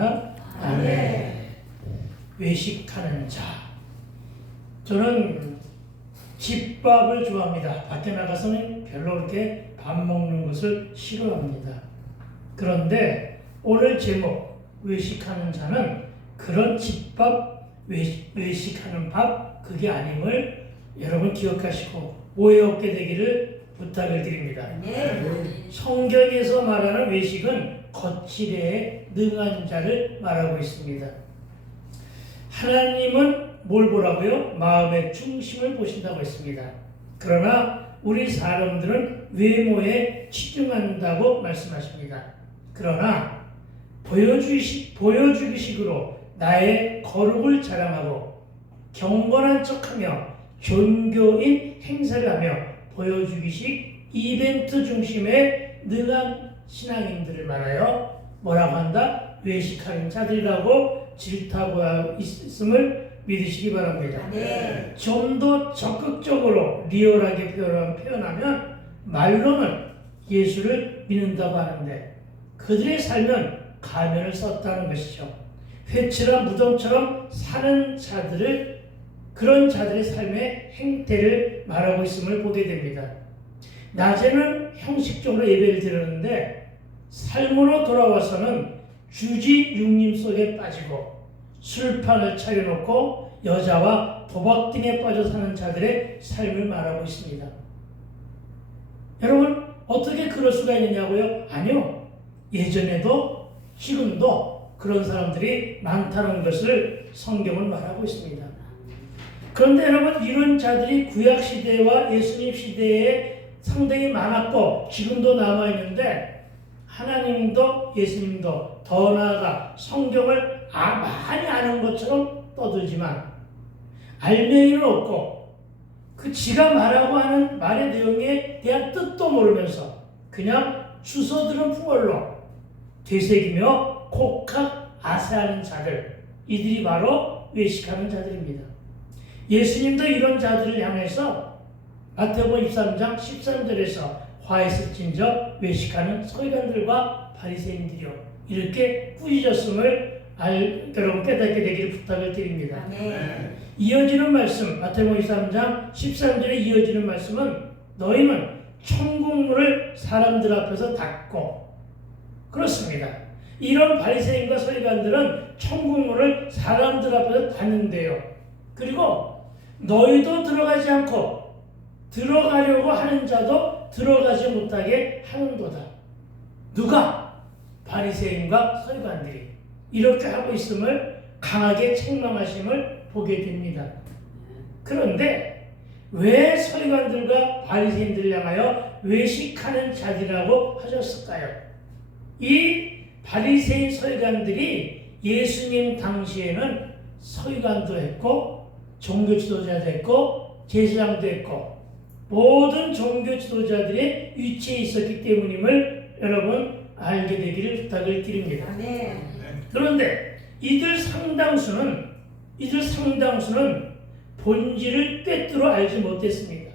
할렐루야. 아멘. 외식하는 자. 저는 집밥을 좋아합니다. 밖에 나가서는 별로 그렇게 밥 먹는 것을 싫어합니다. 그런데 오늘 제목 외식하는 자는 그런 집밥, 외식하는 밥 그게 아님을 여러분 기억하시고 오해 없게 되기를 부탁을 드립니다. 성경에서 말하는 외식은 거칠에 능한 자를 말하고 있습니다. 하나님은 뭘 보라고요? 마음의 중심을 보신다고 했습니다. 그러나 우리 사람들은 외모에 치중한다고 말씀하십니다. 그러나 보여주기식으로 나의 거룩을 자랑하고 경건한 척하며 종교인 행사를 하며 보여주기식 이벤트 중심의 능한 신앙인들을 말하여 뭐라고 한다? 외식하는 자들이라고 질타하고 있음을 믿으시기 바랍니다. 네. 좀 더 적극적으로 리얼하게 표현하면 말로는 예수를 믿는다고 하는데 그들의 삶은 가면을 썼다는 것이죠. 회칠한 무덤처럼 사는 자들을 그런 자들의 삶의 행태를 말하고 있음을 보게 됩니다. 낮에는 형식적으로 예배를 드렸는데 삶으로 돌아와서는 주지 육림 속에 빠지고 술판을 차려놓고 여자와 도박 등에 빠져 사는 자들의 삶을 말하고 있습니다. 여러분 어떻게 그럴 수가 있느냐고요? 아니요. 예전에도 지금도 그런 사람들이 많다는 것을 성경은 말하고 있습니다. 그런데 여러분 이런 자들이 구약시대와 예수님 시대에 상당히 많았고 지금도 남아있는데 하나님도 예수님도 더 나아가 성경을 많이 아는 것처럼 떠들지만 알맹이는 없고 그 지가 말하고 하는 말의 내용에 대한 뜻도 모르면서 그냥 주워들은 풍월로 되새기며 콕학 아세하는 자들 이들이 바로 외식하는 자들입니다. 예수님도 이런 자들을 향해서 마태복음 23장 13절에서 화했을진저 외식하는 서기관들과 바리새인들이요 이렇게 꾸짖었음을 여러분 깨닫게 되기를 부탁을 드립니다. 네. 이어지는 말씀 마태복음 23장 13절에 이어지는 말씀은 너희는 천국문을 사람들 앞에서 닫고 그렇습니다. 이런 바리새인과 서기관들은 천국문을 사람들 앞에서 닫는데요. 그리고 너희도 들어가지 않고 들어가려고 하는 자도 들어가지 못하게 하는도다. 누가? 바리새인과 서기관들이 이렇게 하고 있음을 강하게 책망하심을 보게 됩니다. 그런데 왜 서기관들과 바리새인들을 향하여 외식하는 자들이라고 하셨을까요? 이 바리새인 서기관들이 예수님 당시에는 서기관도 했고 종교 지도자도 했고 제사장도 했고 모든 종교 지도자들의 위치에 있었기 때문임을 여러분 알게 되기를 부탁을 드립니다. 네. 그런데 이들 상당수는 본질을 꿰뚫어 알지 못했습니다.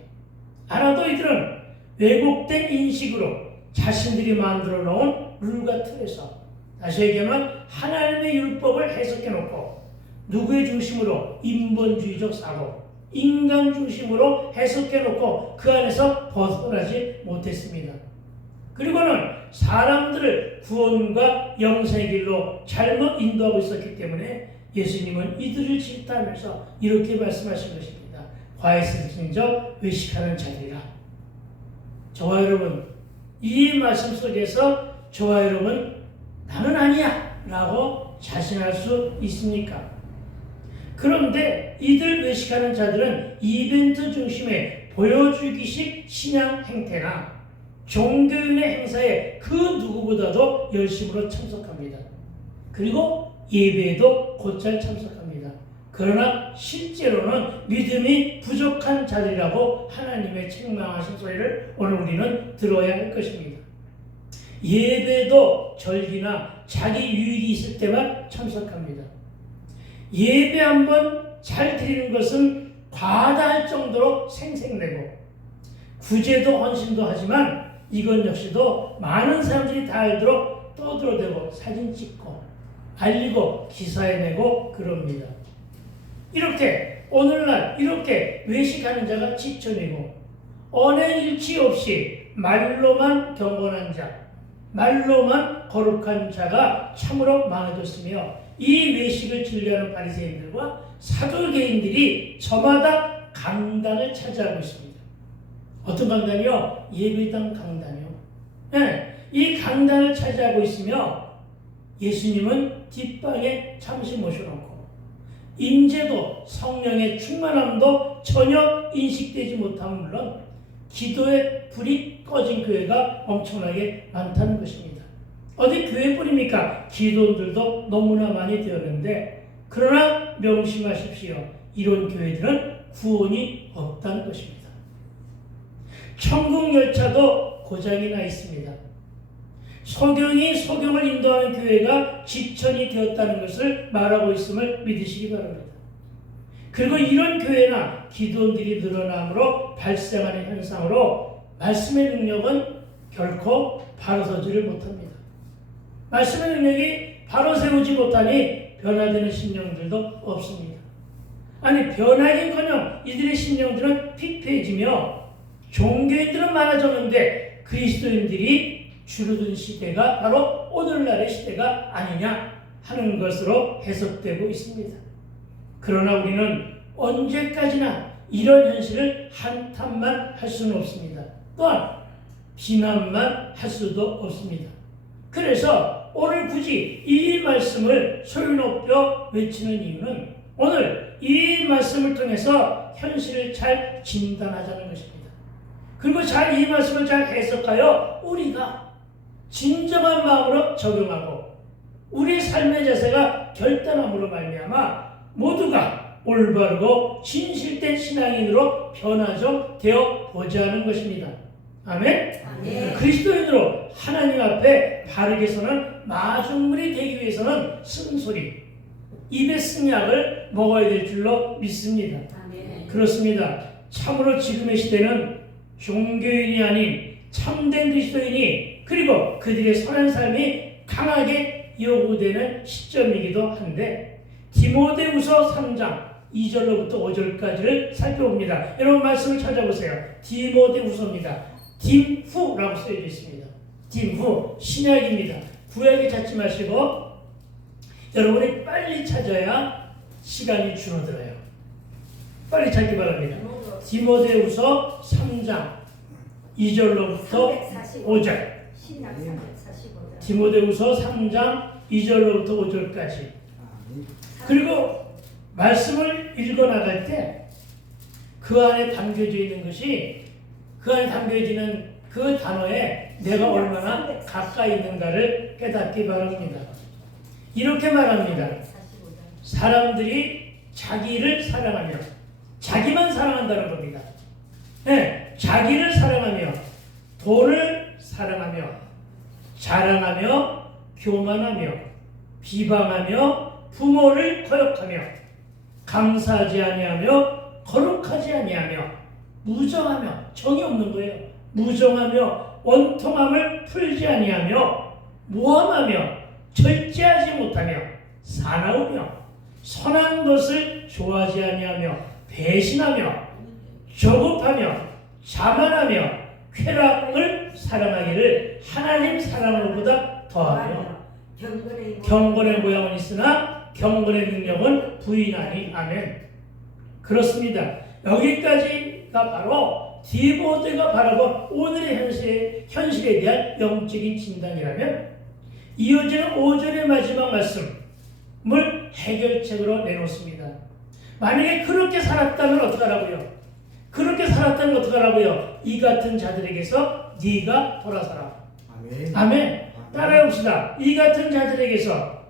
알아도 이들은 왜곡된 인식으로 자신들이 만들어 놓은 룰과 틀에서 다시 얘기하면 하나님의 율법을 해석해 놓고 누구의 중심으로 인본주의적 사고 인간 중심으로 해석해 놓고 그 안에서 벗어나지 못했습니다. 그리고는 사람들을 구원과 영생의 길로 잘못 인도하고 있었기 때문에 예수님은 이들을 질타하면서 이렇게 말씀하신 것입니다. 화했을진저 외식하는 자들이라. 저와 여러분 이 말씀 속에서 저와 여러분 나는 아니야 라고 자신할 수 있습니까? 그런데 이들 외식하는 자들은 이벤트 중심의 보여주기식 신앙 행태나 종교인의 행사에 그 누구보다도 열심으로 참석합니다. 그리고 예배에도 곧잘 참석합니다. 그러나 실제로는 믿음이 부족한 자들이라고 하나님의 책망하신 소리를 오늘 우리는 들어야 할 것입니다. 예배도 절기나 자기 유익이 있을 때만 참석합니다. 예배 한번 잘 드리는 것은 과다할 정도로 생색내고 구제도 헌신도 하지만 이건 역시도 많은 사람들이 다 알도록 떠들어대고 사진 찍고 알리고 기사해내고 그럽니다. 이렇게 오늘날 이렇게 외식하는 자가 지천이고 언행일치 없이 말로만 경건한 자, 말로만 거룩한 자가 참으로 많아졌으며 이 외식을 즐겨하는 바리새인들과 사두개인들이 저마다 강단을 차지하고 있습니다. 어떤 강단이요? 예배당 강단이요. 네, 이 강단을 차지하고 있으며 예수님은 뒷방에 잠시 모셔놓고 임재도 성령의 충만함도 전혀 인식되지 못함은 물론 기도의 불이 꺼진 교회가 엄청나게 많다는 것입니다. 어디 교회뿐입니까? 기도원들도 너무나 많이 되었는데 그러나 명심하십시오. 이런 교회들은 구원이 없다는 것입니다. 천국 열차도 고장이 나 있습니다. 소경이 소경을 인도하는 교회가 지천이 되었다는 것을 말하고 있음을 믿으시기 바랍니다. 그리고 이런 교회나 기도원들이 늘어남으로 발생하는 현상으로 말씀의 능력은 결코 바로 서지를 못합니다. 말씀의 능력이 바로 세우지 못하니 변화되는 심령들도 없습니다. 아니 변하긴커녕 이들의 심령들은 피폐해지며 종교인들은 많아졌는데 그리스도인들이 줄어든 시대가 바로 오늘날의 시대가 아니냐 하는 것으로 해석되고 있습니다. 그러나 우리는 언제까지나 이런 현실을 한탄만 할 수는 없습니다. 또한 비난만 할 수도 없습니다. 그래서 오늘 굳이 이 말씀을 소리 높여 외치는 이유는 오늘 이 말씀을 통해서 현실을 잘 진단하자는 것입니다. 그리고 잘 이 말씀을 잘 해석하여 우리가 진정한 마음으로 적용하고 우리 삶의 자세가 결단함으로 말미암아 모두가 올바르고 진실된 신앙인으로 변화좀 되어 보자는 것입니다. 아멘? 아멘. 그리스도인으로 하나님 앞에 바르게 서는 마중물이 되기 위해서는 쓴소리, 입에 쓴 약을 먹어야 될 줄로 믿습니다. 아멘. 그렇습니다. 참으로 지금의 시대는 종교인이 아닌 참된 그리스도인이 그리고 그들의 선한 삶이 강하게 요구되는 시점이기도 한데 디모데후서 3장 2절로부터 5절까지를 살펴봅니다. 여러분 말씀을 찾아보세요. 디모데후서입니다. 딤후라고 쓰여져 있습니다. 딤후 신약입니다. 구약에 찾지 마시고 여러분이 빨리 찾아야 시간이 줄어들어요. 빨리 찾기 바랍니다. 디모데후서 3장 2절로부터 5절. 디모데후서 3장 2절로부터 5절까지. 그리고 말씀을 읽어나갈 때 그 안에 담겨져 있는 것이 그 안에 담겨지는 그 단어에 내가 얼마나 가까이 있는가를 깨닫기 바랍니다. 이렇게 말합니다. 사람들이 자기를 사랑하며 자기만 사랑한다는 겁니다. 네, 자기를 사랑하며 돈을 사랑하며 자랑하며 교만하며 비방하며 부모를 거역하며 감사하지 아니하며 거룩하지 아니하며 무정하며 정이 없는 거예요. 무정하며 원통함을 풀지 아니하며 모함하며 절제하지 못하며 사나우며 선한 것을 좋아하지 아니하며 배신하며 조급하며 자만하며 쾌락을 사랑하기를 하나님 사랑으로보다 더하며 경건의 모양은 있으나 경건의 능력은 부인하니. 아멘. 그렇습니다. 여기까지가 바로 디모데가 바라본 오늘의 현실에 대한 영적인 진단이라면 이어지는 5절의 마지막 말씀을 해결책으로 내놓습니다. 만약에 그렇게 살았다면 어떡하라고요? 그렇게 살았다면 어떡하라고요? 이 같은 자들에게서 네가 돌아서라. 아멘. 아멘. 따라해 봅시다. 이 같은 자들에게서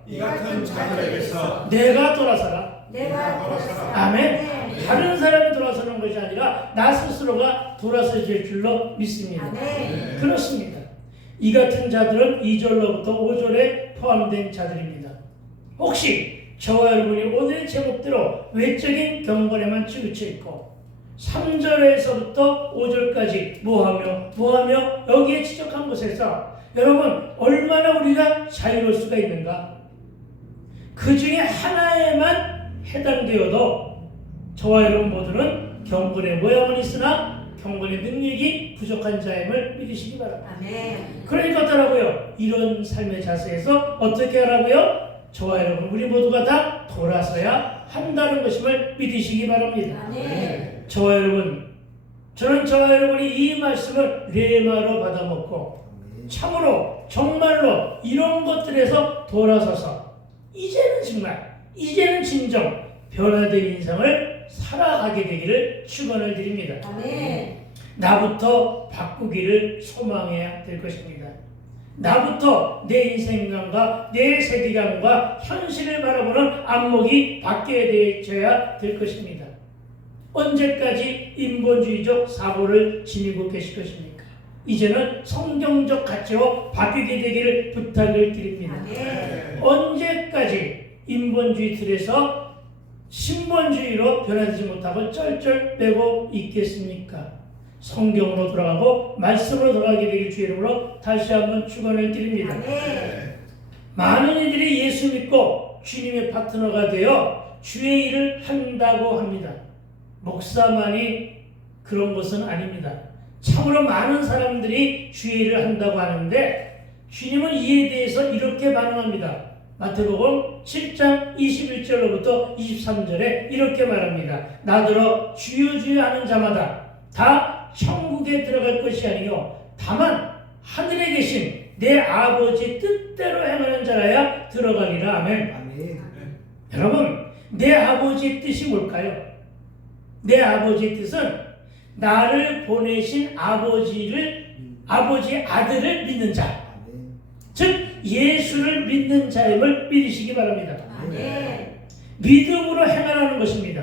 내가 돌아서라. 아멘. 다른 사람이 돌아서는 것이 아니라 나 스스로가 돌아서질 줄로 믿습니다. 아멘. 그렇습니다. 이 같은 자들은 2절로부터 5절에 포함된 자들입니다. 혹시 저와 여러분이 오늘의 제목대로 외적인 경건에만 치우쳐 있고 3절에서부터 5절까지 뭐하며 여기에 지적한 곳에서 여러분 얼마나 우리가 자유로울 수가 있는가? 그 중에 하나에만 해당되어도 저와 여러분 모두는 경건의 모양은 있으나 경건의 능력이 부족한 자임을 믿으시기 바랍니다. 아멘. 그러니까 어떠라고요? 이런 삶의 자세에서 어떻게 하라고요? 저와 여러분 우리 모두가 다 돌아서야 한다는 것임을 믿으시기 바랍니다. 아멘. 저와 여러분, 저는 저와 여러분이 이 말씀을 레마로 받아먹고 참으로 정말로 이런 것들에서 돌아서서 이제는 진정 변화된 인생을 살아가게 되기를 축원을 드립니다. 아멘. 나부터 바꾸기를 소망해야 될 것입니다. 나부터 내 인생관과 내 세계관과 현실을 바라보는 안목이 바뀌어야 될 것입니다. 언제까지 인본주의적 사고를 지니고 계실 것입니까? 이제는 성경적 가치로 바뀌게 되기를 부탁을 드립니다. 아멘. 언제까지 인본주의 틀에서 신본주의로 변화되지 못하고 쩔쩔 빼고 있겠습니까? 성경으로 돌아가고 말씀으로 돌아가게 되길 주의 이름으로 다시 한번 축원을 드립니다. 아멘. 많은 이들이 예수 믿고 주님의 파트너가 되어 주의 일을 한다고 합니다. 목사만이 그런 것은 아닙니다. 참으로 많은 사람들이 주의 일을 한다고 하는데 주님은 이에 대해서 이렇게 반응합니다. 마태복음 7장 21절로부터 23절에 이렇게 말합니다. 나더러 주여 주여 하는 자마다 다 천국에 들어갈 것이 아니요 다만 하늘에 계신 내 아버지 뜻대로 행하는 자라야 들어가리라. 아멘. 아멘. 여러분, 내 아버지의 뜻이 뭘까요? 내 아버지의 뜻은 나를 보내신 아버지의 아들을 믿는 자, 즉 예수를 믿는 자임을 믿으시기 바랍니다. 아멘. 믿음으로 행하라는 것입니다.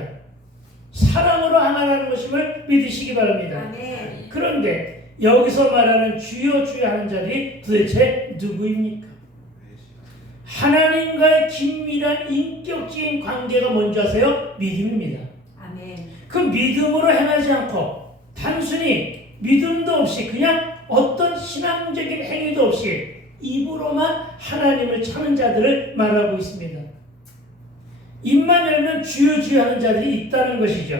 사랑으로 행하라는 것임을 믿으시기 바랍니다. 아멘. 그런데 여기서 말하는 주여 주여 하는 자들이 도대체 누구입니까? 하나님과의 긴밀한 인격적인 관계가 뭔지 아세요? 믿음입니다. 아멘. 그 믿음으로 행하지 않고 단순히 믿음도 없이 그냥 어떤 신앙적인 행위도 없이 입으로만 하나님을 찾는 자들을 말하고 있습니다. 입만 열면 주여 주여 하는 자들이 있다는 것이죠.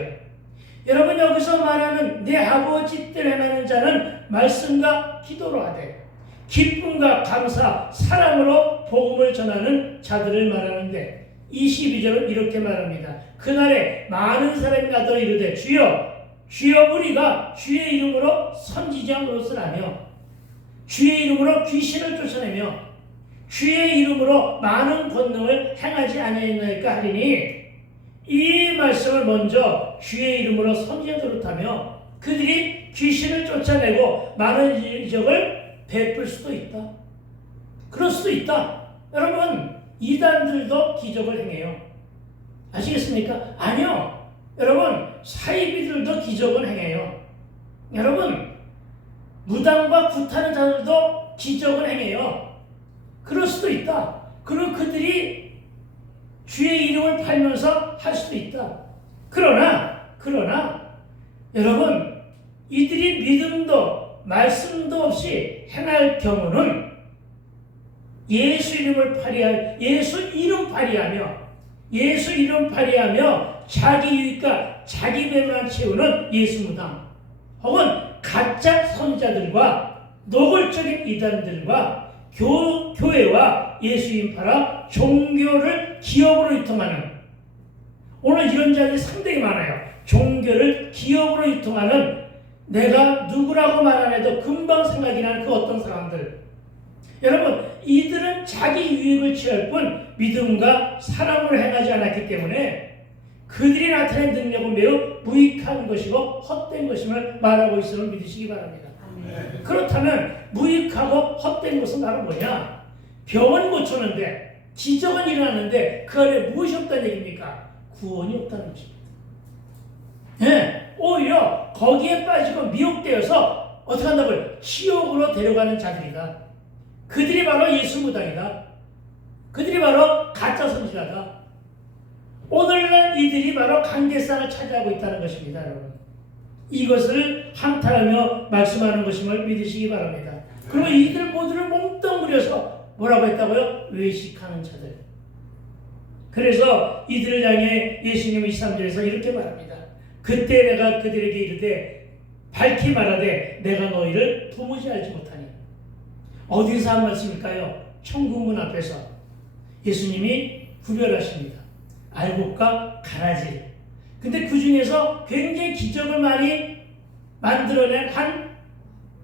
여러분, 여기서 말하는 내 아버지 뜻대로 행하는 자는 말씀과 기도로 하되 기쁨과 감사, 사랑으로 복음을 전하는 자들을 말하는데 22절은 이렇게 말합니다. 그날에 많은 사람이 나더러 이르되 주여 주여 우리가 주의 이름으로 선지자 노릇을 하며 주의 이름으로 귀신을 쫓아내며 주의 이름으로 많은 권능을 행하지 아니하였나이까 하리니 이 말씀을 먼저 주의 이름으로 선지자 노릇하며 그들이 귀신을 쫓아내고 많은 이적을 베풀 수도 있다. 그럴 수도 있다. 여러분, 이단들도 기적을 행해요. 아시겠습니까? 아니요. 여러분, 사이비들도 기적을 행해요. 여러분, 무당과 굿하는 자들도 기적을 행해요. 그럴 수도 있다. 그리고 그들이 주의 이름을 팔면서 할 수도 있다. 그러나 여러분, 이들이 믿음도 말씀도 없이 행할 경우는 예수 이름 발휘하며 자기 유익과 자기 배만 채우는 예수 무당 혹은 가짜 선지자들과 노골적인 이단들과 교회와 예수님 팔아 종교를 기업으로 유통하는, 오늘 이런 자들이 상당히 많아요. 종교를 기업으로 유통하는, 내가 누구라고 말 안 해도 금방 생각이 나는 그 어떤 사람들. 여러분, 이들은 자기 유익을 취할 뿐 믿음과 사랑으로 행하지 않았기 때문에 그들이 나타낸 능력은 매우 무익한 것이고 헛된 것임을 말하고 있음을 믿으시기 바랍니다. 아멘. 그렇다면 무익하고 헛된 것은 바로 뭐냐? 병은 고쳤는데 기적은 일어났는데 그 안에 무엇이 없다는 얘기입니까? 구원이 없다는 것입니다. 네, 오히려 거기에 빠지고 미혹되어서 어떻게 한다고요? 지옥으로 데려가는 자들이다. 그들이 바로 예수 무당이다. 그들이 바로 가짜 선지자다. 오늘날 이들이 바로 강대상을 차지하고 있다는 것입니다. 여러분, 이것을 한탄하며 말씀하는 것임을 믿으시기 바랍니다. 그리고 이들 모두를 몽땅 무려서 뭐라고 했다고요? 외식하는 자들. 그래서 이들을 향해 예수님은 23절에서 이렇게 말합니다. 그때 내가 그들에게 이르되 밝히 말하되 내가 너희를 도무지 알지 못하니. 어디서 한 말씀일까요? 천국문 앞에서 예수님이 구별하십니다. 알곡과 가라지. 근데 그 중에서 굉장히 기적을 많이 만들어낸 한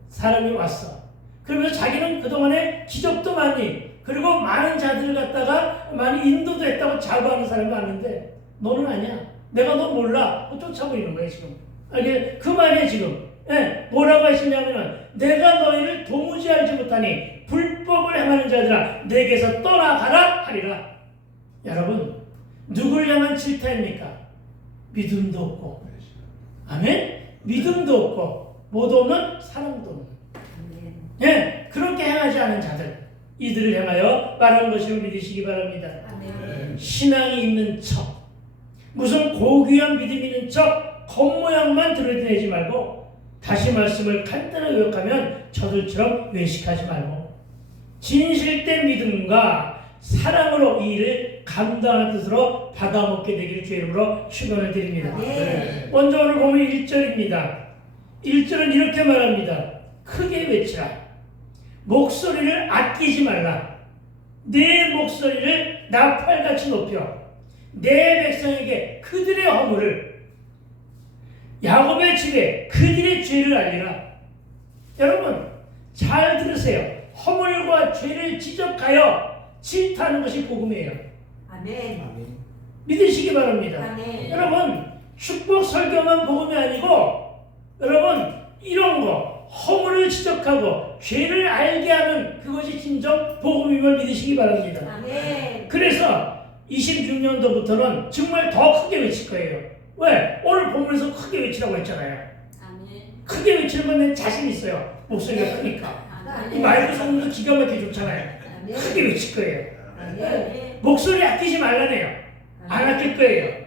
사람이 왔어. 그러면서 자기는 그동안에 기적도 많이, 그리고 많은 자들을 갖다가 많이 인도도 했다고 자부하는 사람이 많은데 너는 아니야. 내가 너 몰라. 쫓아버리는 거예요 지금. 아니, 그 말이에요 지금. 예, 뭐라고 하시냐면은 내가 너희를 도무지 알지 못하니 불법을 행하는 자들아 내게서 떠나가라 하리라. 여러분, 누굴 향한 질타입니까? 믿음도 없고, 아멘? 믿음도 없고, 뭐도 없는 사랑도 없는. 예, 그렇게 행하지 않은 자들, 이들을 향하여 말하는 것을 믿으시기 바랍니다. 아멘. 신앙이 있는 척, 무슨 고귀한 믿음이 있는 척 겉모양만 드러내지 말고, 다시 말씀을 간단하게 요약하면 저들처럼 외식하지 말고 진실된 믿음과 사랑으로 이 일을 감당하는 뜻으로 받아먹게 되기를 주의 이름으로 축원을 드립니다. 네. 먼저 오늘 보면 1절입니다. 1절은 이렇게 말합니다. 크게 외치라. 목소리를 아끼지 말라. 내 목소리를 나팔같이 높여 내 백성에게 그들의 허물을, 야곱의 집에 그들의 죄를 알리라. 여러분 잘 들으세요. 허물과 죄를 지적하여 질타하는 것이 복음이에요. 아멘. 믿으시기 바랍니다. 아멘. 여러분 축복 설교만 복음이 아니고, 여러분 이런 거 허물을 지적하고 죄를 알게 하는 그것이 진정 복음임을 믿으시기 바랍니다. 아멘. 그래서 26년도부터는 정말 더 크게 외칠 거예요. 왜? 오늘 본문에서 크게 외치라고 했잖아요. 아멘. 크게 외치는 건 내 자신 있어요. 목소리가 크니까. 이 마이크 성능도 기가 막히게 좋잖아요. 크게 외칠 거예요. 아멘. 목소리 아끼지 말라네요. 안 아낄 거예요.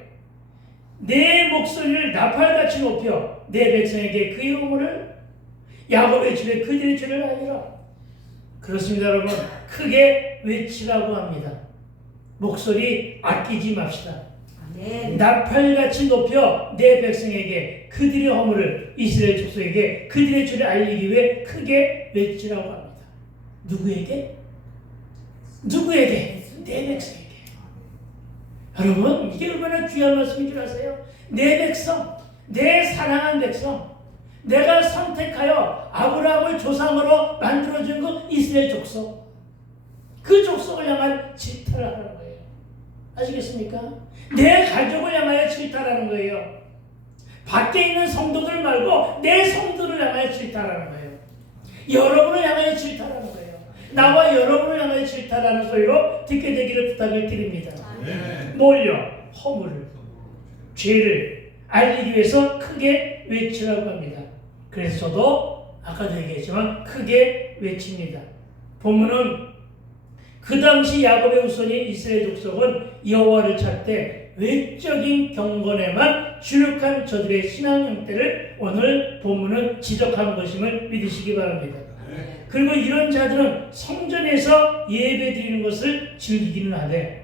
내 목소리를 나팔같이 높여 내 백성에게 그의 허물을, 야곱의 집에 그들의 죄를 알리라. 그렇습니다 여러분. 크게 외치라고 합니다. 목소리 아끼지 맙시다. 아멘. 나팔같이 높여 내 백성에게 그들의 허물을, 이스라엘 족속에게 그들의 죄를 알리기 위해 크게 외치라고 합니다. 누구에게? 누구에게? 내 백성에게. 여러분 이게 얼마나 귀한 말씀인 줄 아세요? 내 백성, 내 사랑한 백성, 내가 선택하여 아브라함을 조상으로 만들어준 그 이스라엘 족속, 그 족속을 향한 질타를 하는 거예요. 아시겠습니까? 내 가족을 향하여 질타하는 거예요. 밖에 있는 성도들 말고 내 성도를 향하여 질타하는 거예요. 여러분을 향하여 질타하는 거예요. 나와 여러분을 향하여 질타하는 소리로 듣게 되기를 부탁을 드립니다. 뭘요? 허물을, 죄를 알리기 위해서 크게 외치라고 합니다. 그래서 저도 아까도 얘기했지만 크게 외칩니다. 본문은 그 당시 야곱의 후손인 이스라엘 족속은 여호와를 찾되 외적인 경건에만 주력한 저들의 신앙 형태를 오늘 본문은 지적하는 것임을 믿으시기 바랍니다. 그리고 이런 자들은 성전에서 예배 드리는 것을 즐기기는 하되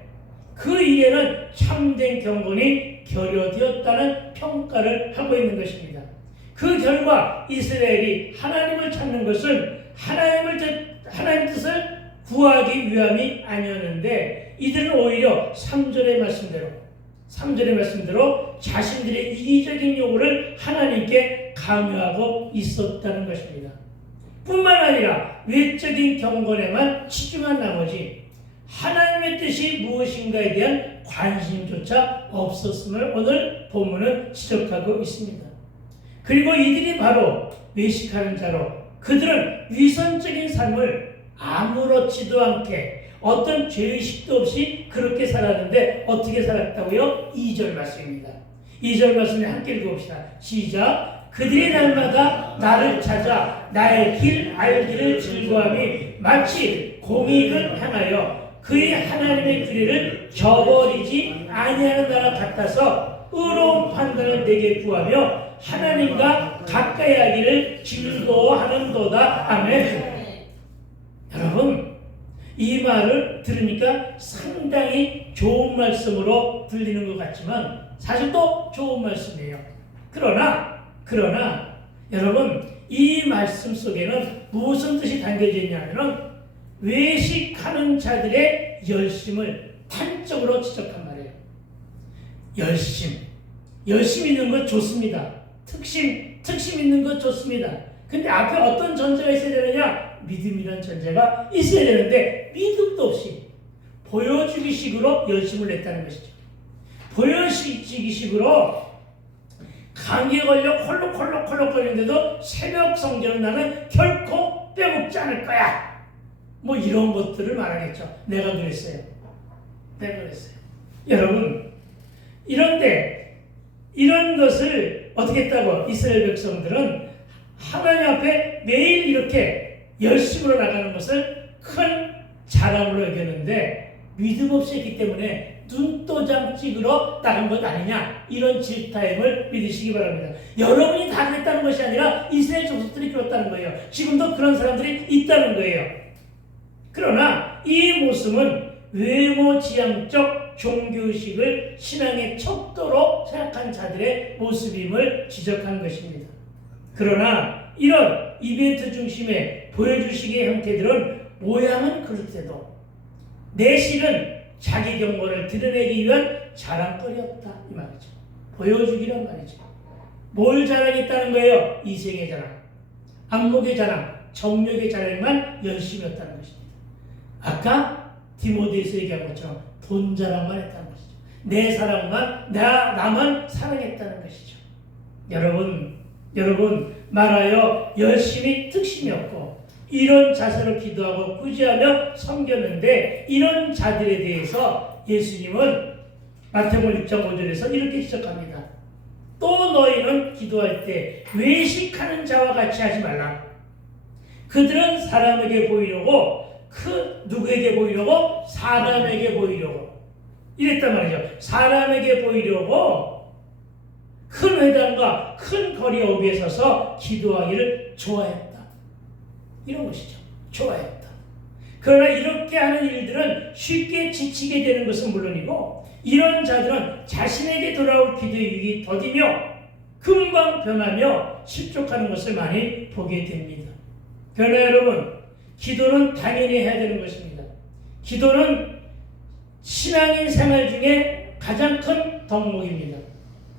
그 일에는 참된 경건이 결여되었다는 평가를 하고 있는 것입니다. 그 결과 이스라엘이 하나님을 찾는 것은 하나님 뜻을 구하기 위함이 아니었는데 이들은 오히려 3절의 말씀대로 자신들의 이기적인 요구를 하나님께 강요하고 있었다는 것입니다. 뿐만 아니라 외적인 경건에만 치중한 나머지 하나님의 뜻이 무엇인가에 대한 관심조차 없었음을 오늘 본문은 지적하고 있습니다. 그리고 이들이 바로 외식하는 자로 그들은 위선적인 삶을 아무렇지도 않게 어떤 죄의식도 없이 그렇게 살았는데 어떻게 살았다고요? 2절 말씀입니다. 2절 말씀을 함께 읽어봅시다. 시작. 그들이 날마다 나를 찾아 나의 길 알기를 즐거워함이 마치 공익을 향하여 그의 하나님의 규례를 저버리지 아니하는 나라 같아서 의로운 판단을 내게 구하며 하나님과 가까이 하기를 즐거워하는도다. 아멘. 여러분 이 말을 들으니까 상당히 좋은 말씀으로 들리는 것 같지만 사실 또 좋은 말씀이에요. 그러나 여러분 이 말씀 속에는 무슨 뜻이 담겨져 있냐면 외식하는 자들의 열심을 단적으로 지적한 말이에요. 열심 있는 것 좋습니다. 특심 있는 것 좋습니다. 근데 앞에 어떤 전제가 있어야 되느냐? 믿음이라는 전제가 있어야 되는데 믿음도 없이 보여주기식으로 열심을 냈다는 것이죠. 보여주기식으로 감기에 걸려 콜록콜록 거리는데도 새벽 성경은 나는 결코 빼먹지 않을 거야. 뭐 이런 것들을 말하겠죠. 내가 그랬어요. 여러분 이런데 이런 것을 어떻게 했다고? 이스라엘 백성들은 하나님 앞에 매일 이렇게 열심으로 나가는 것을 큰 자랑으로 여겼는데 믿음 없이 했기 때문에 눈도장 찍으러 나간 것 아니냐, 이런 질타임을 믿으시기 바랍니다. 여러분이 다 그랬다는 것이 아니라 이스라엘 족속들이 그렇다는 거예요. 지금도 그런 사람들이 있다는 거예요. 그러나 이 모습은 외모지향적 종교의식을 신앙의 척도로 생각한 자들의 모습임을 지적한 것입니다. 그러나 이런 이벤트 중심의 보여주시기의 형태들은 모양은 그럴때도 내실은 자기 경건을 드러내기 위한 자랑거리였다 이 말이죠. 보여주기란 말이죠. 뭘 자랑했다는 거예요? 이생의 자랑, 안목의 자랑, 정력의 자랑만 열심이었다는 것입니다. 아까 디모데에서 얘기한 것처럼 돈 자랑만 했다는 것이죠. 내 사랑만, 나만 사랑했다는 것이죠. 여러분 말하여 열심히 특심이었고 이런 자세로 기도하고 꾸지하며 섬겼는데 이런 자들에 대해서 예수님은 마태복음 6장 5절에서 이렇게 지적합니다. 또 너희는 기도할 때 외식하는 자와 같이 하지 말라. 그들은 사람에게 보이려고 누구에게 보이려고? 사람에게 보이려고 이랬단 말이죠. 사람에게 보이려고 큰 회당과 큰 거리 어귀에 서서 기도하기를 좋아했다. 이런 것이죠. 좋아했다. 그러나 이렇게 하는 일들은 쉽게 지치게 되는 것은 물론이고 이런 자들은 자신에게 돌아올 기도의 유익이 더디며 금방 변하며 실족하는 것을 많이 보게 됩니다. 그러나 여러분 기도는 당연히 해야 되는 것입니다. 기도는 신앙인 생활 중에 가장 큰 덕목입니다.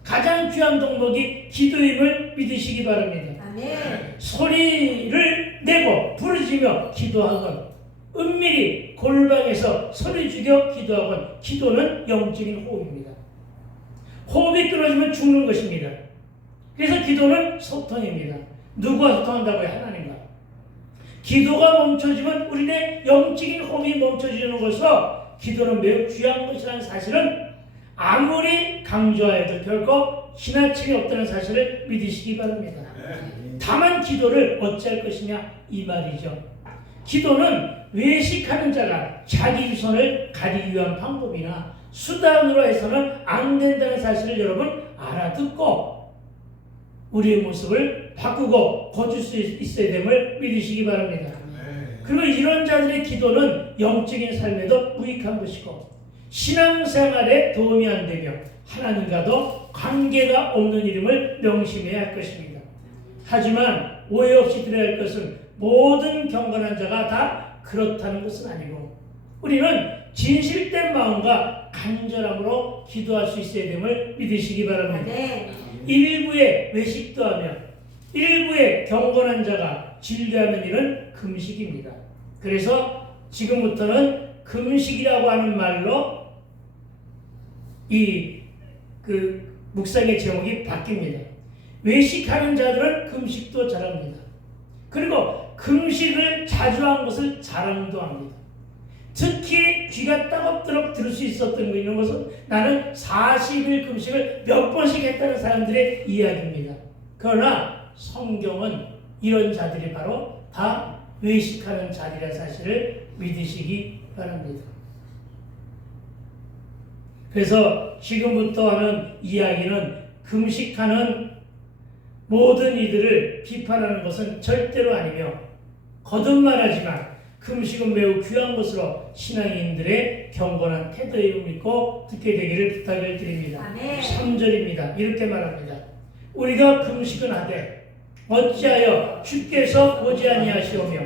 가장 귀한 덕목이 기도임을 믿으시기 바랍니다. 아멘. 소리를 내고 부르짖으며 기도하건 은밀히 골방에서 소리 죽여 기도하건 기도는 영적인 호흡입니다. 호흡이 끊어지면 죽는 것입니다. 그래서 기도는 소통입니다. 누구와 소통한다고요? 하나님과. 기도가 멈춰지면 우리의 영적인 호흡이 멈춰지는 것으로 기도는 매우 귀한 것이라는 사실은 아무리 강조하여도 결코 지나침이 없다는 사실을 믿으시기 바랍니다. 다만 기도를 어찌할 것이냐 이 말이죠. 기도는 외식하는 자가 자기 유선을 가리기 위한 방법이나 수단으로 해서는 안 된다는 사실을 여러분 알아듣고 우리의 모습을 바꾸고 고칠 수 있어야 됨을 믿으시기 바랍니다. 그리고 이런 자들의 기도는 영적인 삶에도 무익한 것이고 신앙생활에 도움이 안 되며 하나님과도 관계가 없는 이름을 명심해야 할 것입니다. 하지만 오해 없이 들어야 할 것은 모든 경건한 자가 다 그렇다는 것은 아니고 우리는 진실된 마음과 간절함으로 기도할 수 있어야 됨을 믿으시기 바랍니다. 네. 일부의 외식도 하며 일부의 경건한 자가 즐겨하는 일은 금식입니다. 그래서 지금부터는 금식이라고 하는 말로 묵상의 제목이 바뀝니다. 외식하는 자들은 금식도 잘합니다. 그리고 금식을 자주 한 것을 자랑도 합니다. 특히 귀가 따갑도록 들을 수 있었던 거 이런 것은 나는 40일 금식을 몇 번씩 했다는 사람들의 이야기입니다. 그러나 성경은 이런 자들이 바로 다 외식하는 자들이라는 사실을 믿으시기 바랍니다. 그래서 지금부터 하는 이야기는 금식하는 모든 이들을 비판하는 것은 절대로 아니며 거듭 말하지만 금식은 매우 귀한 것으로 신앙인들의 경건한 태도를 믿고 듣게 되기를 부탁을 드립니다. 아멘. 3절입니다. 이렇게 말합니다. 우리가 금식은 하되 어찌하여 주께서 보지 아니하시오며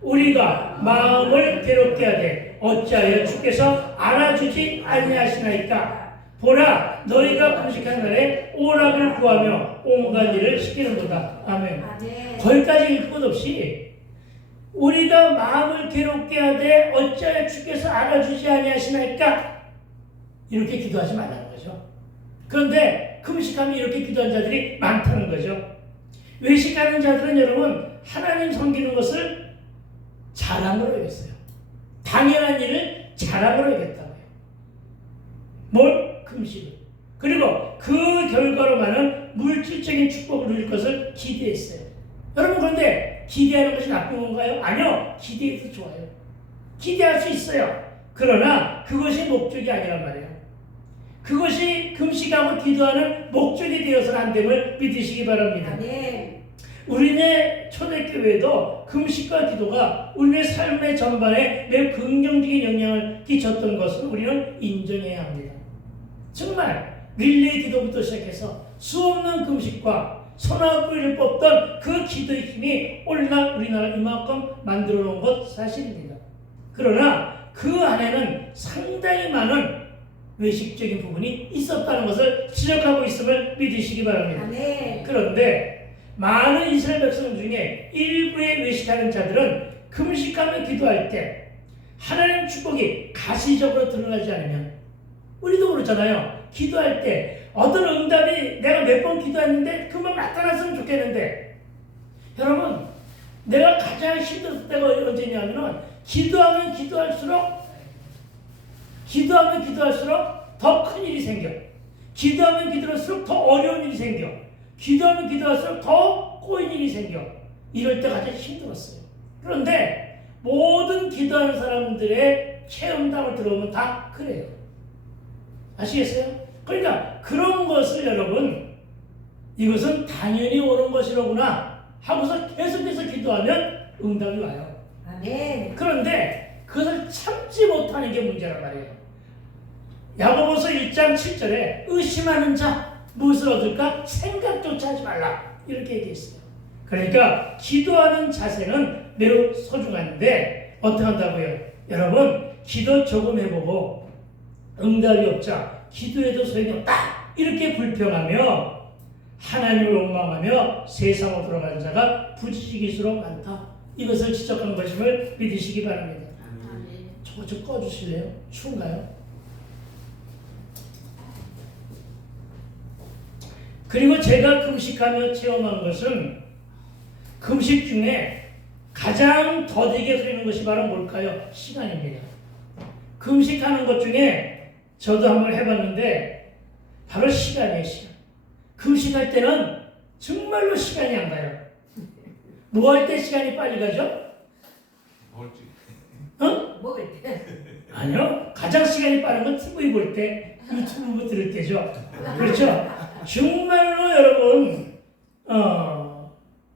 우리가 마음을 괴롭게 하되 어찌하여 주께서 알아주지 아니하시나이까. 보라, 너희가 금식한 날에 오락을 구하며 온갖 일을 시키는도다. 아멘. 아멘. 거기까지 읽을 것 없이 우리가 마음을 괴롭게 하되 어찌하여 주께서 알아주지 아니하시나이까, 이렇게 기도하지 말라는 거죠. 그런데 금식하면 이렇게 기도한 자들이 많다는 거죠. 외식하는 자들은 여러분 하나님 섬기는 것을 자랑으로 여겼어요. 당연한 일을 자랑으로 여겼다고요. 뭘? 금식을. 그리고 그 결과로 많은 물질적인 축복을 누릴 것을 기대했어요. 여러분, 그런데 기대하는 것이 나쁜 건가요? 아니요. 기대해도 좋아요. 기대할 수 있어요. 그러나 그것이 목적이 아니란 말이에요. 그것이 금식하고 기도하는 목적이 되어서는 안 됨을 믿으시기 바랍니다. 아멘. 우리네 초대교회도 금식과 기도가 우리네 삶의 전반에 매우 긍정적인 영향을 끼쳤던 것을 우리는 인정해야 합니다. 정말 릴레이 기도부터 시작해서 수없는 금식과 소나 뿌리를 뽑던 그 기도의 힘이 오늘날 우리나라를 이만큼 만들어 놓은 것 사실입니다. 그러나 그 안에는 상당히 많은 외식적인 부분이 있었다는 것을 지적하고 있음을 믿으시기 바랍니다. 아멘. 그런데 많은 이스라엘 백성 중에 일부의 외식하는 자들은 금식하며 기도할 때 하나님 축복이 가시적으로 드러나지 않으면, 우리도 그렇잖아요. 기도할 때 어떤 응답이 내가 몇 번 기도했는데 금방 나타났으면 좋겠는데, 여러분, 내가 가장 힘들었을 때가 언제냐면 기도하면 기도할수록 더 큰 일이 생겨. 기도하면 기도할수록 더 어려운 일이 생겨. 기도하면 기도할수록 더 꼬인 일이 생겨. 이럴 때 가장 힘들었어요. 그런데 모든 기도하는 사람들의 체험담을 들어보면 다 그래요. 아시겠어요? 그러니까 그런 것을 여러분, 이것은 당연히 오는 것이로구나 하고서 계속해서 기도하면 응답이 와요. 아멘. 그런데 그것을 참지 못하는 게 문제란 말이에요. 야고보서 1장 7절에 의심하는 자 무엇을 얻을까? 생각조차 하지 말라, 이렇게 얘기했어요. 그러니까 기도하는 자세는 매우 소중한데 어떻게 한다고요? 여러분, 기도 조금 해보고 응답이 없자 기도해도 소용이 없다, 이렇게 불평하며 하나님을 원망하며 세상으로 돌아가는 자가 부지기수로 많다, 이것을 지적한 것임을 믿으시기 바랍니다. 아멘. 저거 좀 꺼주실래요? 추운가요? 그리고 제가 금식하며 체험한 것은 금식 중에 가장 더디게 흐르는 것이 바로 뭘까요? 시간입니다. 금식하는 것 중에 저도 한번 해봤는데 바로 시간이에요. 시간. 금식할 때는 정말로 시간이 안 가요. 뭐 할 때 시간이 빨리 가죠? 먹을 때. 아니요. 가장 시간이 빠른 건 TV 볼 때, 유튜브 들을 때죠. 그렇죠? 정말로 여러분,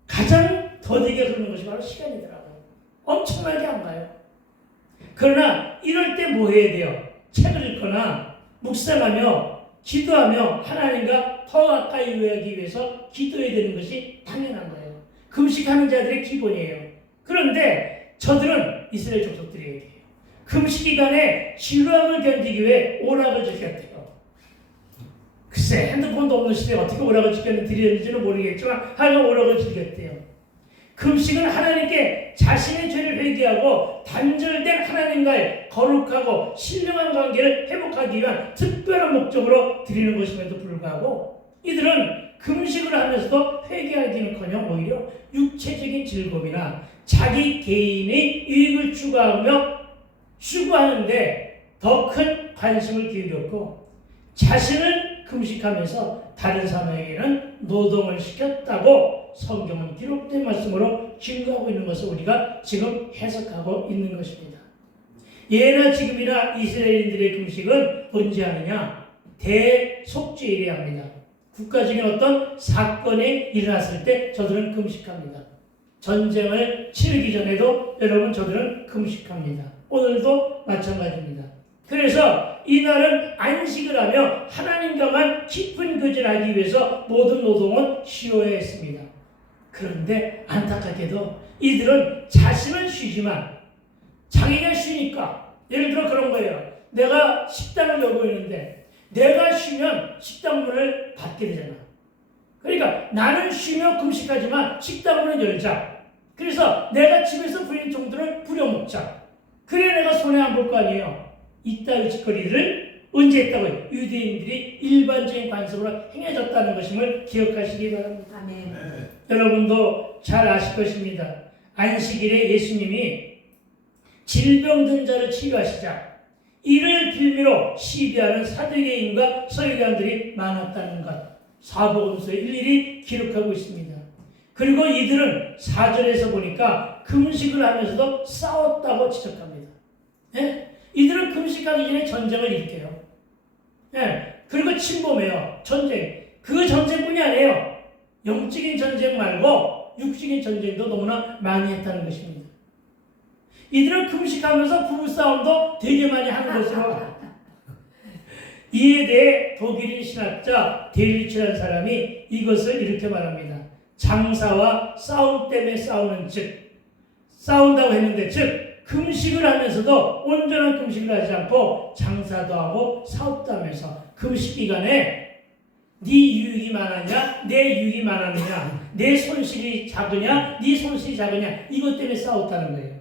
가장 더디게 흐르는 것이 바로 시간이더라고요. 엄청나게 안 가요. 그러나 이럴 때 뭐 해야 돼요? 책을 읽거나 묵상하며 기도하며 하나님과 더 가까이 하기 위해서 기도해야 되는 것이 당연한 거예요. 금식하는 자들의 기본이에요. 그런데 저들은 이스라엘 족속들이에요. 금식 기간에 지루함을 견디기 위해 오락을 즐겼대요. 글쎄, 핸드폰도 없는 시대에 어떻게 오락을 드리는지는 모르겠지만 하여간 오락을 즐겼대요. 금식은 하나님께 자신의 죄를 회개하고 단절된 하나님과의 거룩하고 신령한 관계를 회복하기 위한 특별한 목적으로 드리는 것임에도 불구하고 이들은 금식을 하면서도 회개하기는커녕 오히려 육체적인 즐거움이나 자기 개인의 이익을 추구하는데 더 큰 관심을 기울였고 자신을 금식하면서 다른 사람에게는 노동을 시켰다고 성경은 기록된 말씀으로 증거하고 있는 것을 우리가 지금 해석하고 있는 것입니다. 예나 지금이나 이스라엘인들의 금식은 언제 하느냐? 대속죄일에 합니다. 국가적인 어떤 사건이 일어났을 때 저들은 금식합니다. 전쟁을 치르기 전에도 여러분 저들은 금식합니다. 오늘도 마찬가지입니다. 그래서 이날은 안식을 하며 하나님과만 깊은 교제를 하기 위해서 모든 노동은 쉬어야 했습니다. 그런데 안타깝게도 이들은 자신은 쉬지만 자기가 쉬니까 예를 들어 그런 거예요. 내가 식당을 열고 있는데 내가 쉬면 식당 문을 닫게 되잖아. 그러니까 나는 쉬며 금식하지만 식당 문을 열자. 그래서 내가 집에서 부린 정도를 부려먹자. 그래 내가 손해 안 볼 거 아니에요. 이따위 짓거리들을 언제 했다고요? 유대인들이 일반적인 관습으로 행해졌다는 것임을 기억하시기 바랍니다. 아멘. 여러분도 잘 아실 것입니다. 안식일에 예수님이 질병든 자를 치유하시자 이를 빌미로 시비하는 사두개인과 서기관들이 많았다는 것 사복음서에 일일이 기록하고 있습니다. 그리고 이들은 4절에서 보니까 금식을 하면서도 싸웠다고 지적합니다. 예? 이들은 금식하기 전에 전쟁을 일으켜요. 예? 그리고 침범해요. 전쟁. 그 전쟁뿐이 아니에요. 영적인 전쟁 말고 육적인 전쟁도 너무나 많이 했다는 것입니다. 이들은 금식하면서 부부싸움도 되게 많이 하는 것으로 이에 대해 독일인 신학자 데리츠라는 사람이 이것을 이렇게 말합니다. 장사와 싸움 때문에 싸우는 즉 싸운다고 했는데 즉 금식을 하면서도 온전한 금식을 하지 않고 장사도 하고 사업도 하면서 금식 기간에 네 유익이 많았냐 내 유익이 많았느냐 내 손실이 작으냐 네 손실이 작으냐 이것 때문에 싸웠다는 거예요.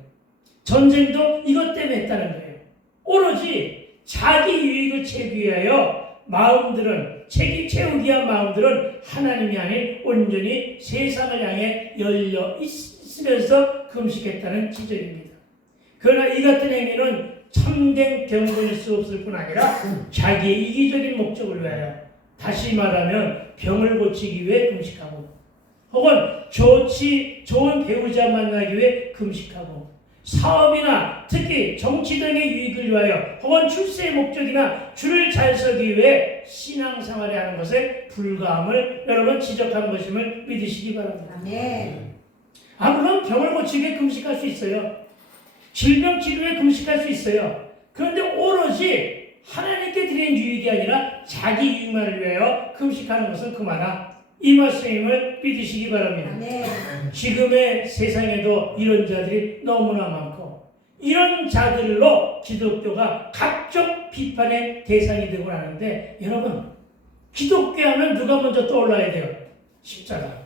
전쟁도 이것 때문에 했다는 거예요. 오로지 자기 유익을 채우기 위하여 마음들은 채우기 위한 마음들은 하나님이 아닌 온전히 세상을 향해 열려 있으면서 금식했다는 지적입니다. 그러나 이 같은 행위는 참된 경건일 수 없을 뿐 아니라 자기의 이기적인 목적을 위하여 다시 말하면 병을 고치기 위해 금식하고 혹은 좋은 배우자 만나기 위해 금식하고 사업이나 특히 정치 등의 유익을 위하여 혹은 출세의 목적이나 줄을 잘 서기 위해 신앙생활을 하는 것에 불가함을 여러분 지적한 것임을 믿으시기 바랍니다. 아멘. 물론 병을 고치기 위해 금식할 수 있어요. 질병 치료에 금식할 수 있어요. 그런데 오로지 하나님께 드린 유익이 아니라 자기 유익만을 위하여 금식하는 것은 그만하. 이 말씀임을 믿으시기 바랍니다. 아멘. 지금의 세상에도 이런 자들이 너무나 많고 이런 자들로 기독교가 각종 비판의 대상이 되고 하는데 여러분 기독교 하면 누가 먼저 떠올라야 돼요? 십자가.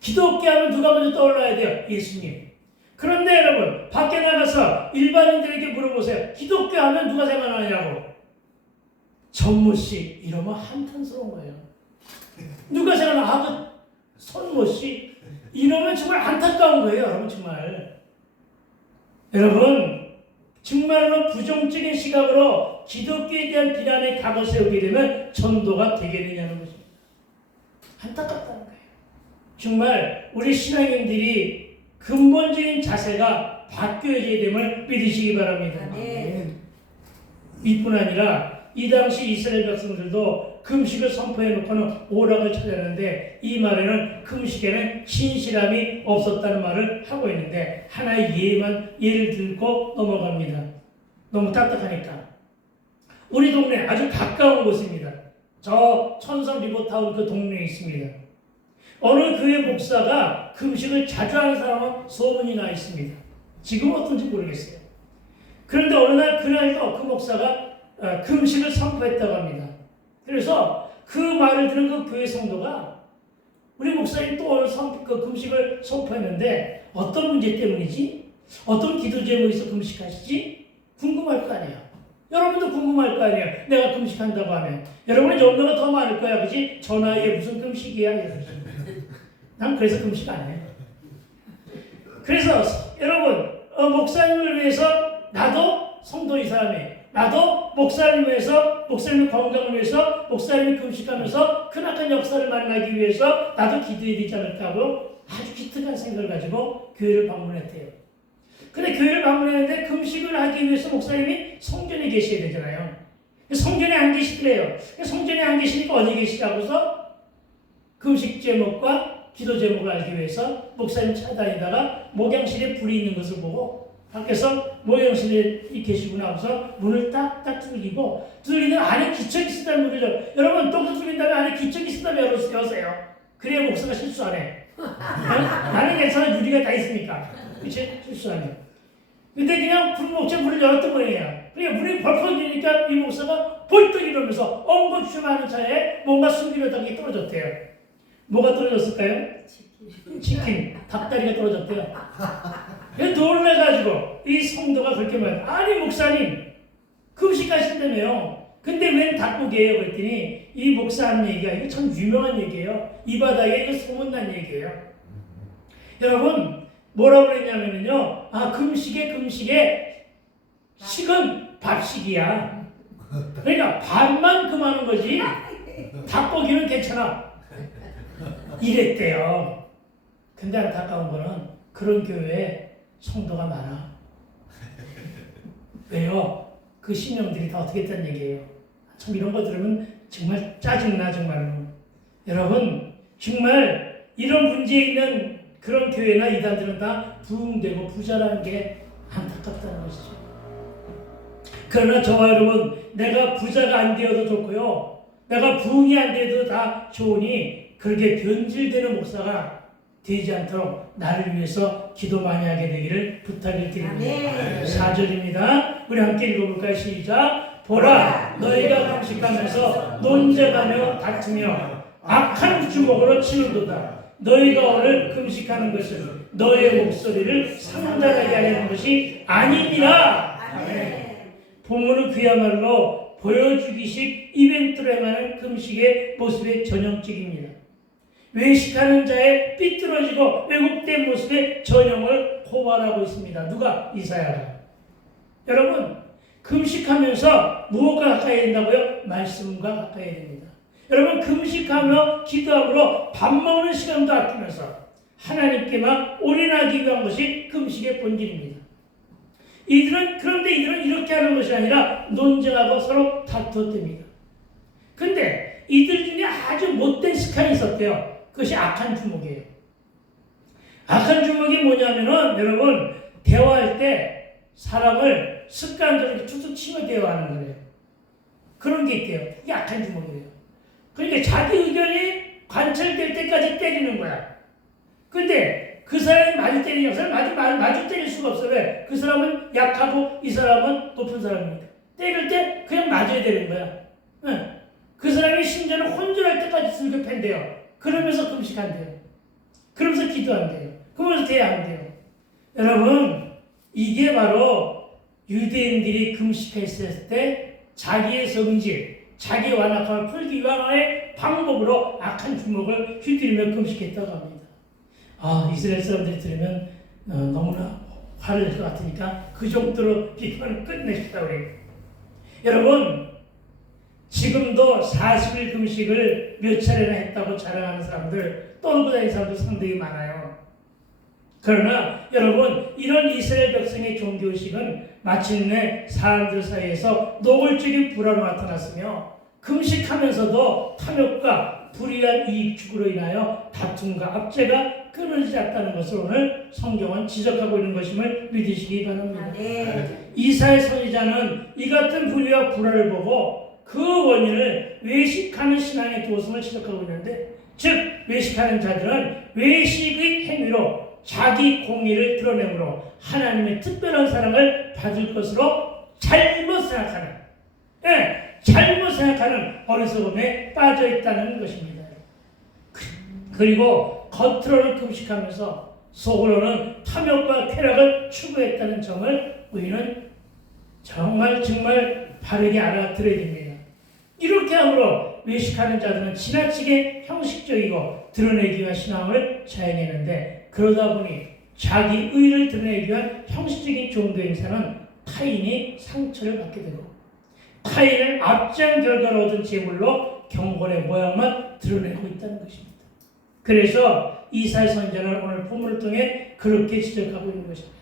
기독교 하면 누가 먼저 떠올라야 돼요? 예수님. 그런데 여러분 밖에 나가서 일반인들에게 물어보세요. 기독교 하면 누가 생각나냐고. 전무씨 이러면 한탄스러운 거예요. 누가 생각나? 그 손모씨 이러면 정말 안타까운 거예요. 여러분 정말. 여러분 정말로 부정적인 시각으로 기독교에 대한 비난의 각을 세우게 되면 전도가 되겠느냐는 것입니다. 안타깝다는 거예요. 정말 우리 신앙인들이 근본적인 자세가 바뀌어져야 됨을 믿으시기 바랍니다. 아멘. 이뿐 아니라 이 당시 이스라엘 백성들도 금식을 선포해놓고는 오락을 찾았는데 이 말에는 금식에는 신실함이 없었다는 말을 하고 있는데 하나의 예를 들고 넘어갑니다. 너무 딱딱하니까. 우리 동네 아주 가까운 곳입니다. 저 천성 리버타운 그 동네에 있습니다. 어느 교회 목사가 금식을 자주 하는 사람은 소문이 나 있습니다. 지금 어떤지 모르겠어요. 그런데 어느 날 그날도 그 목사가 금식을 선포했다고 합니다. 그래서 그 말을 들은 그 교회 성도가 우리 목사님 또 오늘 그 금식을 선포했는데 어떤 문제 때문이지? 어떤 기도 제목에서 금식하시지? 궁금할 거 아니에요. 여러분도 궁금할 거 아니에요. 내가 금식한다고 하면 여러분의 염려가 더 많을 거야. 그치? 저 나이에 무슨 금식이야? 난 그래서 금식 안 해요. 그래서 여러분 목사님을 위해서 나도 성도 이 사람이 나도 목사님을 위해서 목사님의 건강을 위해서 목사님이 금식하면서 크나큰 역사를 만나기 위해서 나도 기도해야 되지 않을까 하고 아주 기특한 생각을 가지고 교회를 방문했대요. 근데 교회를 방문했는데 금식을 하기 위해서 목사님이 성전에 계셔야 되잖아요. 성전에 안 계시더래요. 성전에 안 계시니까 어디 계시라고서 금식 제목과 기도 제목을 알기 위해서 목사님 찾아다니다가 목양실에 불이 있는 것을 보고 밖에서 목양실에 계시고 나서 문을 딱딱 두들기는 안에 기척이 있다는 거죠. 여러분 똥 두들긴 다음에 안에 기척이 있다면 여세요. 그래야 목사가 실수 안 해. 나는 괜찮아. 유리가 다 있으니까. 그치? 실수 안 해. 근데 그냥 목재 문을 열었던 거예요. 그러니까 문이 벌컥 열리니까 이 목사가 벌떡 일어나면서 엉거주춤하는 차에 뭔가 숨기려던 게 떨어졌대요. 뭐가 떨어졌을까요? 치킨. 닭다리가 떨어졌대요. 그래서 놀래가지고 이 성도가 그렇게 말해요. 아니 목사님 금식하신다며요. 근데 웬 닭고기예요? 그랬더니 이 목사 한 얘기가 이거 참 유명한 얘기예요. 이 바닥에 이거 소문난 얘기예요. 여러분 뭐라고 그랬냐면요. 금식에 식은 밥식이야. 그러니까 밥만 금하는 거지 닭고기는 괜찮아. 이랬대요. 근데 안타까운 거는 그런 교회에 성도가 많아. 왜요? 그 신령들이 다 어떻게 했다는 얘기예요. 참 이런 거 들으면 정말 짜증나 정말로. 여러분 정말 이런 문제 있는 그런 교회나 이단들은 다 부흥되고 부자라는 게 안타깝다는 것이죠. 그러나 저와 여러분 내가 부자가 안 되어도 좋고요. 내가 부흥이 안 되어도 다 좋으니 그렇게 변질되는 목사가 되지 않도록 나를 위해서 기도 많이 하게 되기를 부탁을 드립니다. 4절입니다. 우리 함께 읽어볼까요? 시작. 보라 너희가 금식하면서 논쟁하며 다투며 악한 주먹으로 치는도다. 너희가 오늘 금식하는 것은 너의 목소리를 상달하게 하려는 것이 아니니라. 아멘. 본문은 그야말로 보여주기식 이벤트로 행하는 금식의 모습의 전형적입니다. 외식하는 자의 삐뚤어지고 왜곡된 모습의 전형을 고발하고 있습니다. 누가? 이사야가. 여러분 금식하면서 무엇과 가까이 된다고요? 말씀과 가까이 됩니다. 여러분 금식하며 기도함으로 밥 먹는 시간도 아끼면서 하나님께만 올인하기 위한 것이 금식의 본질입니다. 그런데 이들은 이렇게 하는 것이 아니라 논쟁하고 서로 다투었답니다. 근데 이들 중에 아주 못된 습관이 있었대요. 그것이 악한 주먹이에요. 악한 주먹이 뭐냐면은 여러분 대화할 때 사람을 습관적으로 툭툭 치며 대화하는 거예요. 그런 게 있대요. 이게 악한 주먹이에요. 그러니까 자기 의견이 관철될 때까지 때리는 거야. 근데 그 사람이 마주 때리는 사람 마주 때릴 수가 없어. 왜? 그 사람은 약하고 이 사람은 높은 사람이니까. 때릴 때 그냥 맞아야 되는 거야. 응. 그 사람이 심지어는 혼쭐할 때까지 슬쩍 팬대요. 그러면서 금식한대요. 그러면서 기도한대요. 그러면서 대화한대요. 여러분 이게 바로 유대인들이 금식했을 때 자기의 성질, 자기 완악함을 풀기 위함의 방법으로 악한 주먹을 휘두르며 금식했다고 합니다. 이스라엘 사람들이 들으면 너무나 화를 낼 것 같으니까 그 정도로 비판을 끝내십시다 우리. 여러분 지금도 40일 금식을 몇 차례나 했다고 자랑하는 사람들 떠들고 다니는 사람들 상당히 많아요. 그러나 여러분 이런 이스라엘 백성의 종교의식은 마침내 사람들 사이에서 노골적인 불화로 나타났으며 금식하면서도 탐욕과 불의한 이익 추구로 인하여 다툼과 압제가 끊어지지 않다는 것을 오늘 성경은 지적하고 있는 것임을 믿으시기 바랍니다. 이사야 선지자는 이 같은 불의와 불화를 보고 그 원인을 외식하는 신앙의 도성을 지적하고 있는데 즉 외식하는 자들은 외식의 행위로 자기 공의를 드러내므로 하나님의 특별한 사랑을 받을 것으로 잘못 생각하는 어리석음에 빠져 있다는 것입니다. 그리고 겉으로는 금식하면서 속으로는 탐욕과 쾌락을 추구했다는 점을 우리는 정말 바르게 알아들어야 됩니다. 이렇게 함으로 외식하는 자들은 지나치게 형식적이고 드러내기 위한 신앙을 자행했는데 그러다 보니 자기 의를 드러내기 위한 형식적인 종교 행사는 타인이 상처를 받게 되고 타인을 압제한 결과로 얻은 제물로 경건의 모양만 드러내고 있다는 것입니다. 그래서 이사야 선지자는 오늘 본문을 통해 그렇게 지적하고 있는 것입니다.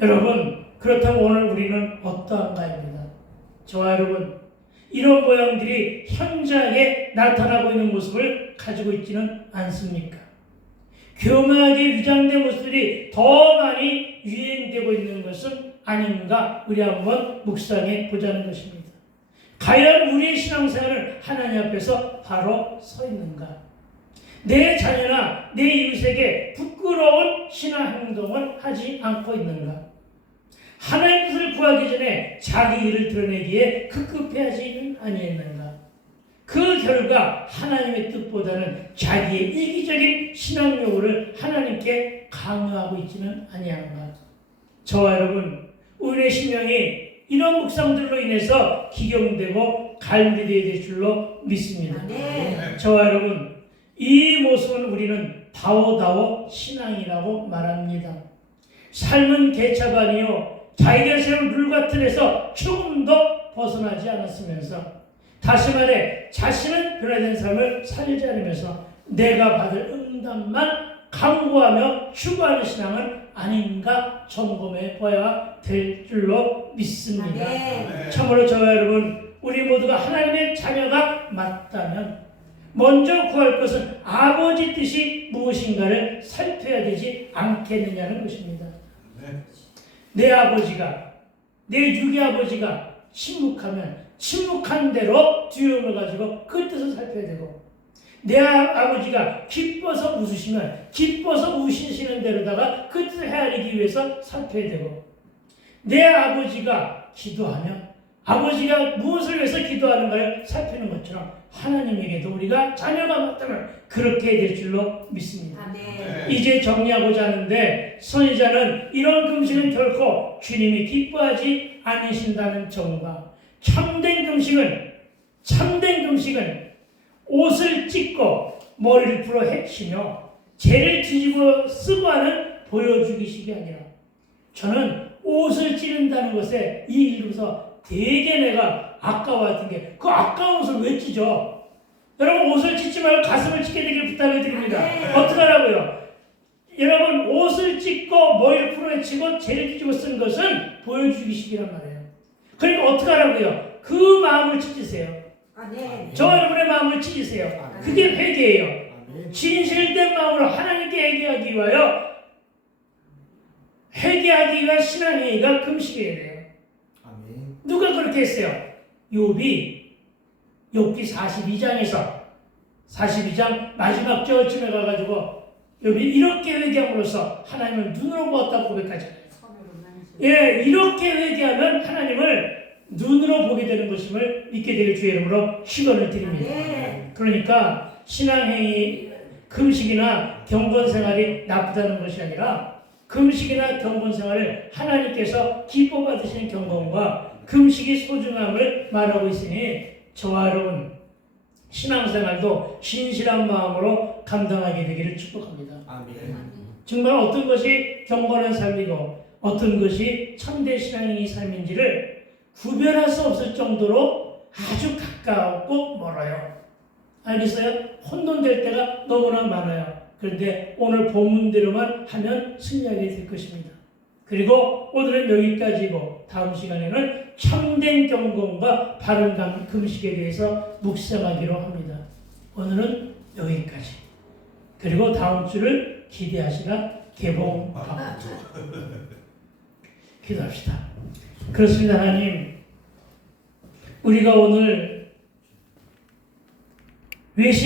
여러분 그렇다고 오늘 우리는 어떠한가입니다. 저와 여러분 이런 모양들이 현장에 나타나고 있는 모습을 가지고 있지는 않습니까? 교묘하게 위장된 모습들이 더 많이 유행되고 있는 것은 아닌가 우리 한번 묵상해 보자는 것입니다. 과연 우리의 신앙생활은 하나님 앞에서 바로 서 있는가? 내 자녀나 내 이웃에게 부끄러운 신앙 행동을 하지 않고 있는가? 하나님 뜻을 구하기 전에 자기 일을 드러내기에 급급해하지는 아니했는가? 그 결과 하나님의 뜻보다는 자기의 이기적인 신앙 요구를 하나님께 강요하고 있지는 아니한가? 저와 여러분, 우리의 심령이 이런 묵상들로 인해서 기경되고 갈비되어야 될 줄로 믿습니다. 네. 저와 여러분, 이 모습은 우리는 다오다오 신앙이라고 말합니다. 삶은 개차가 아니요 자기가 세운 룰 같은 데서 조금도 벗어나지 않았으면서, 다시 말해 자신은 변화된 삶을 살지 않으면서 내가 받을 응답만 강구하며 추구하는 신앙은 아닌가 점검해 봐야 될 줄로 믿습니다. 네. 참으로 저와 여러분, 우리 모두가 하나님의 자녀가 맞다면 먼저 구할 것은 아버지 뜻이 무엇인가를 살펴야 되지 않겠느냐는 것입니다. 내 아버지가, 내 육의 아버지가 침묵하면 침묵한 대로 두려움을 가지고 그 뜻을 살펴야 되고, 내 아버지가 기뻐서 웃으시면 기뻐서 우시시는 대로다가 그 뜻을 헤아리기 위해서 살펴야 되고, 내 아버지가 기도하면 아버지가 무엇을 위해서 기도하는가를 살피는 것처럼 하나님에게도 우리가 자녀가 맞다면 그렇게 될 줄로 믿습니다. 네. 이제 정리하고자 하는데, 선지자는 이런 금식은 결코 주님이 기뻐하지 않으신다는 점과 참된 금식은 옷을 찢고 머리를 풀어 헤치며 죄를 뒤집어 쓰고 하는 보여주기식이 아니라, 저는 옷을 찌른다는 것에 이 일로서 되게 내가 아까웠던 게, 그 아까운 옷을 왜 찢어? 여러분, 옷을 찢지 말고 가슴을 찢게 되길 부탁을 드립니다. 어떻게 하라고요? 여러분, 옷을 찢고 머리를 풀어헤치고 죄를 뒤집어 쓴 것은 보여주기식이란 말이에요. 그러니까 어떻게 하라고요? 그 마음을 찢으세요. 네. 저와 여러분의 마음을 찢으세요. 그게 회개예요. 진실된 마음으로 하나님께 회개하기 위한 신앙행위가 금식이어야 돼요. 누가 그렇게 했어요? 욥기 42장 마지막 절쯤에 가가지고 욥이 이렇게 회개함으로써 하나님을 눈으로 보았다고 고백하잖아요. 예, 이렇게 회개하면 하나님을 눈으로 보게 되는 것임을 믿게 되길 주의 이름으로 축원을 드립니다. 그러니까 신앙행위, 금식이나 경건생활이 나쁘다는 것이 아니라, 금식이나 경건생활을 하나님께서 기뻐 받으시는 경건과 금식이 소중함을 말하고 있으니, 저와 여러분 신앙생활도 진실한 마음으로 감당하게 되기를 축복합니다. 정말 어떤 것이 경건한 삶이고 어떤 것이 참된 신앙의 삶인지를 구별할 수 없을 정도로 아주 가까웠고 멀어요. 알겠어요? 혼돈될 때가 너무나 많아요. 그런데 오늘 본문대로만 하면 승리하게 될 것입니다. 그리고 오늘은 여기까지고, 다음 시간에는 참된 경건과 바른 금식에 대해서 묵상하기로 합니다. 오늘은 여기까지. 그리고 다음 주를 기대하시라. 개봉합니다. 기도합시다. 그렇습니다. 하나님, 우리가 오늘 외식